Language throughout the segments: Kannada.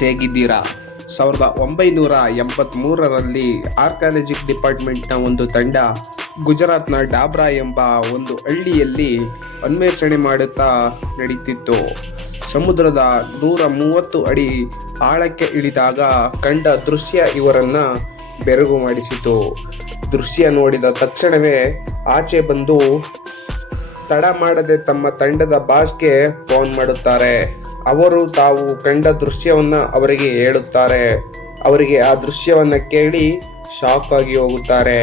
ಫ್ರೆಂಡ್ಸ್, ಹೇಗಿದ್ದೀರಾ? 1983ರಲ್ಲಿ ಆರ್ಕಾಲಜಿಕ್ ಡಿಪಾರ್ಟ್ಮೆಂಟ್ನ ಒಂದು ತಂಡ ಗುಜರಾತ್ನ ಡಾಬ್ರಾ ಎಂಬ ಒಂದು ಹಳ್ಳಿಯಲ್ಲಿ ಅನ್ವೇಷಣೆ ಮಾಡುತ್ತಾ ನಡೀತಿತ್ತು. ಸಮುದ್ರದ 130 ಅಡಿ ಆಳಕ್ಕೆ ಇಳಿದಾಗ ಕಂಡ ದೃಶ್ಯ ಇವರನ್ನ ಬೆರಗು ಮಾಡಿಸಿತು. ದೃಶ್ಯ ನೋಡಿದ ತಕ್ಷಣವೇ ಆಚೆ ಬಂದು ತಡ ಮಾಡದೆ ತಮ್ಮ ತಂಡದ ಬಾಸ್ಗೆ ಫೋನ್ ಮಾಡುತ್ತಾರೆ. ಅವರು ತಾವು ಕಂಡ ದೃಶ್ಯವನ್ನ ಅವರಿಗೆ ಹೇಳುತ್ತಾರೆ. ಅವರಿಗೆ ಆ ದೃಶ್ಯವನ್ನ ಕೇಳಿ ಶಾಕ್ ಆಗಿ ಹೋಗುತ್ತಾರೆ.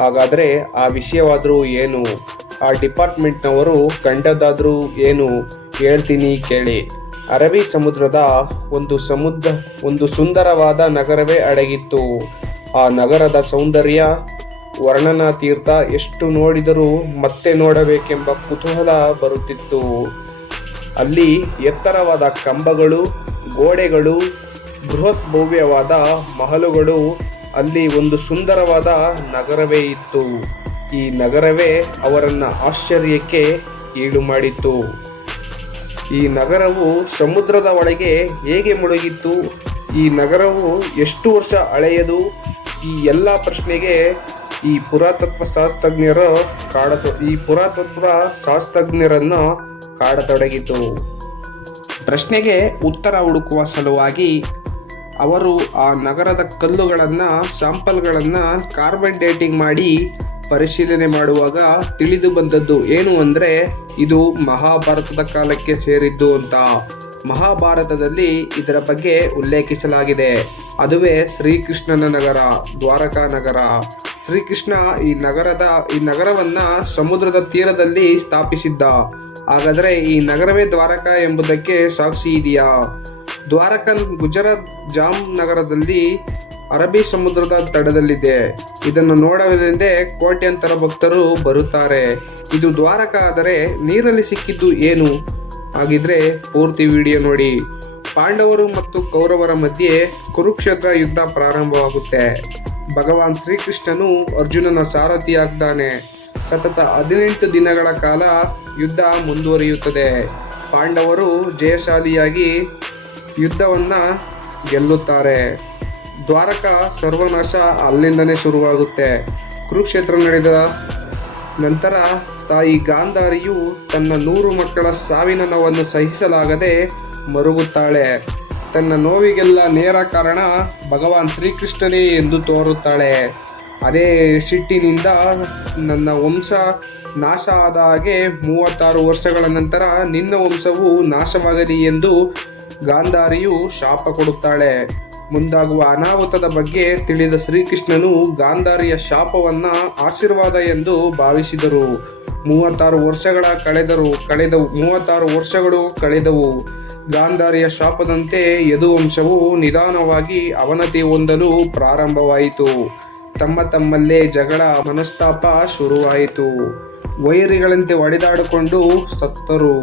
ಹಾಗಾದ್ರೆ ಆ ವಿಷಯವಾದ್ರೂ ಏನು, ಆ ಡಿಪಾರ್ಟ್ಮೆಂಟ್ನವರು ಕಂಡದ್ದಾದ್ರೂ ಏನು, ಹೇಳ್ತೀನಿ ಕೇಳಿ. ಅರಬ್ಬಿ ಸಮುದ್ರದ ಒಂದು ಸುಂದರವಾದ ನಗರವೇ ಅಡಗಿತ್ತು. ಆ ನಗರದ ಸೌಂದರ್ಯ ವರ್ಣನಾತೀರ್ಥ. ಎಷ್ಟು ನೋಡಿದರೂ ಮತ್ತೆ ನೋಡಬೇಕೆಂಬ ಕುತೂಹಲ ಬರುತ್ತಿತ್ತು. ಅಲ್ಲಿ ಎತ್ತರವಾದ ಕಂಬಗಳು, ಗೋಡೆಗಳು, ಬೃಹತ್ ಭವ್ಯವಾದ ಮಹಲುಗಳು, ಅಲ್ಲಿ ಒಂದು ಸುಂದರವಾದ ನಗರವೇ ಇತ್ತು. ಈ ನಗರವೇ ಅವರನ್ನ ಆಶ್ಚರ್ಯಕ್ಕೆ ಈಡು ಮಾಡಿತ್ತು. ಈ ನಗರವು ಸಮುದ್ರದ ಒಳಗೆ ಹೇಗೆ ಮುಳುಗಿತ್ತು? ಈ ನಗರವು ಎಷ್ಟು ವರ್ಷ ಹಳೆಯದು? ಈ ಎಲ್ಲ ಪ್ರಶ್ನೆಗೆ ಈ ಪುರಾತತ್ವ ಶಾಸ್ತ್ರಜ್ಞರನ್ನು ಕಾಡತೊಡಗಿತು. ಪ್ರಶ್ನೆಗೆ ಉತ್ತರ ಹುಡುಕುವ ಸಲುವಾಗಿ ಅವರು ಆ ನಗರದ ಕಲ್ಲುಗಳನ್ನು, ಸ್ಯಾಂಪಲ್ಗಳನ್ನು ಕಾರ್ಬನ್ ಡೇಟಿಂಗ್ ಮಾಡಿ ಪರಿಶೀಲನೆ ಮಾಡುವಾಗ ತಿಳಿದು ಬಂದದ್ದು ಏನು ಅಂದರೆ, ಇದು ಮಹಾಭಾರತದ ಕಾಲಕ್ಕೆ ಸೇರಿದ್ದು ಅಂತ. ಮಹಾಭಾರತದಲ್ಲಿ ಇದರ ಬಗ್ಗೆ ಉಲ್ಲೇಖಿಸಲಾಗಿದೆ. ಅದುವೇ ಶ್ರೀಕೃಷ್ಣನ ನಗರ, ದ್ವಾರಕಾ ನಗರ. ಶ್ರೀಕೃಷ್ಣ ಈ ನಗರವನ್ನ ಸಮುದ್ರದ ತೀರದಲ್ಲಿ ಸ್ಥಾಪಿಸಿದ್ದ. ಹಾಗಾದರೆ ಈ ನಗರವೇ ದ್ವಾರಕಾ ಎಂಬುದಕ್ಕೆ ಸಾಕ್ಷಿ ಇದೆಯಾ? ದ್ವಾರಕಾ ಗುಜರಾತ್ ಜಾಮ್ ನಗರದಲ್ಲಿ ಅರಬ್ಬಿ ಸಮುದ್ರದ ತಡದಲ್ಲಿದೆ. ಇದನ್ನು ನೋಡಲೆಂದೇ ಕೋಟ್ಯಾಂತರ ಭಕ್ತರು ಬರುತ್ತಾರೆ. ಇದು ದ್ವಾರಕಾ ಆದರೆ ನೀರಲ್ಲಿ ಸಿಕ್ಕಿದ್ದು ಏನು? ಹಾಗಿದ್ರೆ ಪೂರ್ತಿ ವಿಡಿಯೋ ನೋಡಿ. ಪಾಂಡವರು ಮತ್ತು ಕೌರವರ ಮಧ್ಯೆ ಕುರುಕ್ಷೇತ್ರ ಯುದ್ಧ ಪ್ರಾರಂಭವಾಗುತ್ತೆ. ಭಗವಾನ್ ಶ್ರೀಕೃಷ್ಣನು ಅರ್ಜುನನ ಸಾರಥಿಯಾಗ್ತಾನೆ. ಸತತ 18 ದಿನಗಳ ಕಾಲ ಯುದ್ಧ ಮುಂದುವರಿಯುತ್ತದೆ. ಪಾಂಡವರು ಜಯಶಾಲಿಯಾಗಿ ಯುದ್ಧವನ್ನ ಗೆಲ್ಲುತ್ತಾರೆ. ದ್ವಾರಕಾ ಸರ್ವನಾಶ ಅಲ್ಲಿಂದನೇ ಶುರುವಾಗುತ್ತೆ. ಕುರುಕ್ಷೇತ್ರ ನಡೆದ ನಂತರ ತಾಯಿ ಗಾಂಧಾರಿಯು ತನ್ನ 100 ಮಕ್ಕಳ ಸಾವಿನ ನೋವನ್ನು ಸಹಿಸಲಾಗದೆ ಮರುಗುತ್ತಾಳೆ. ತನ್ನ ನೋವಿಗೆಲ್ಲ ನೇರ ಕಾರಣ ಭಗವಾನ್ ಶ್ರೀಕೃಷ್ಣನೇ ಎಂದು ತೋರುತ್ತಾಳೆ. ಅದೇ ಸಿಟ್ಟಿನಿಂದ ನನ್ನ ವಂಶ ನಾಶ ಆದ ಹಾಗೆ 36 ವರ್ಷಗಳ ನಂತರ ನಿನ್ನ ವಂಶವು ನಾಶವಾಗಲಿ ಎಂದು ಗಾಂಧಾರಿಯು ಶಾಪ ಕೊಡುತ್ತಾಳೆ. ಮುಂದಾಗುವ ಅನಾಹುತದ ಬಗ್ಗೆ ತಿಳಿದ ಶ್ರೀಕೃಷ್ಣನು ಗಾಂಧಾರಿಯ ಶಾಪವನ್ನ ಆಶೀರ್ವಾದ ಎಂದು ಭಾವಿಸಿದರು. 36 ವರ್ಷಗಳು ಕಳೆದವು. ಗಾಂಧಾರಿಯ ಶಾಪದಂತೆ ಯದುವಂಶವು ನಿಧಾನವಾಗಿ ಅವನತಿ ಹೊಂದಲು ಪ್ರಾರಂಭವಾಯಿತು. ತಮ್ಮಲ್ಲೇ ಜಗಳ, ಮನಸ್ತಾಪ ಶುರುವಾಯಿತು. ವೈರಿಗಳಂತೆ ಹೊಡೆದಾಡಿಕೊಂಡು ಸತ್ತರು.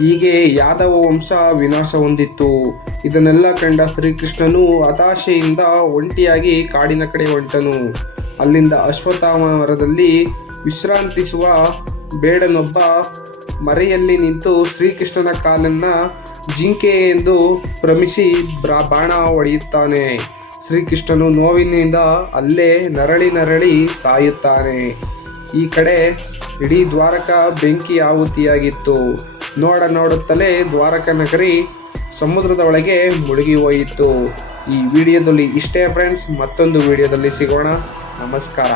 ಹೀಗೆ ಯಾದವ ವಂಶ ವಿನಾಶ ಹೊಂದಿತ್ತು. ಇದನ್ನೆಲ್ಲ ಕಂಡ ಶ್ರೀಕೃಷ್ಣನು ಹತಾಶೆಯಿಂದ ಒಂಟಿಯಾಗಿ ಕಾಡಿನ ಕಡೆ ಹೊಂಟನು. ಅಲ್ಲಿಂದ ಅಶ್ವತ್ಥಾಮ ಮರದಲ್ಲಿ ವಿಶ್ರಾಂತಿಸುವ ಬೇಡನೊಬ್ಬ ಮರೆಯಲ್ಲಿ ನಿಂತು ಶ್ರೀಕೃಷ್ಣನ ಕಾಲನ್ನ ಜಿಂಕೆ ಎಂದು ಭ್ರಮಿಸಿ ಬಾಣ ಹೊಡೆಯುತ್ತಾನೆ. ಶ್ರೀಕೃಷ್ಣನು ನೋವಿನಿಂದ ಅಲ್ಲೇ ನರಳಿ ಸಾಯುತ್ತಾನೆ. ಈ ಕಡೆ ಇಡೀ ದ್ವಾರಕಾ ಬೆಂಕಿ ಆಹುತಿಯಾಗಿತ್ತು. ನೋಡುತ್ತಲೇ ದ್ವಾರಕಾ ನಗರಿ ಸಮುದ್ರದ ಒಳಗೆ ಮುಳುಗಿ ಹೋಯಿತು. ಈ ವಿಡಿಯೋದಲ್ಲಿ ಇಷ್ಟೇ ಫ್ರೆಂಡ್ಸ್. ಮತ್ತೊಂದು ವಿಡಿಯೋದಲ್ಲಿ ಸಿಗೋಣ. ನಮಸ್ಕಾರ.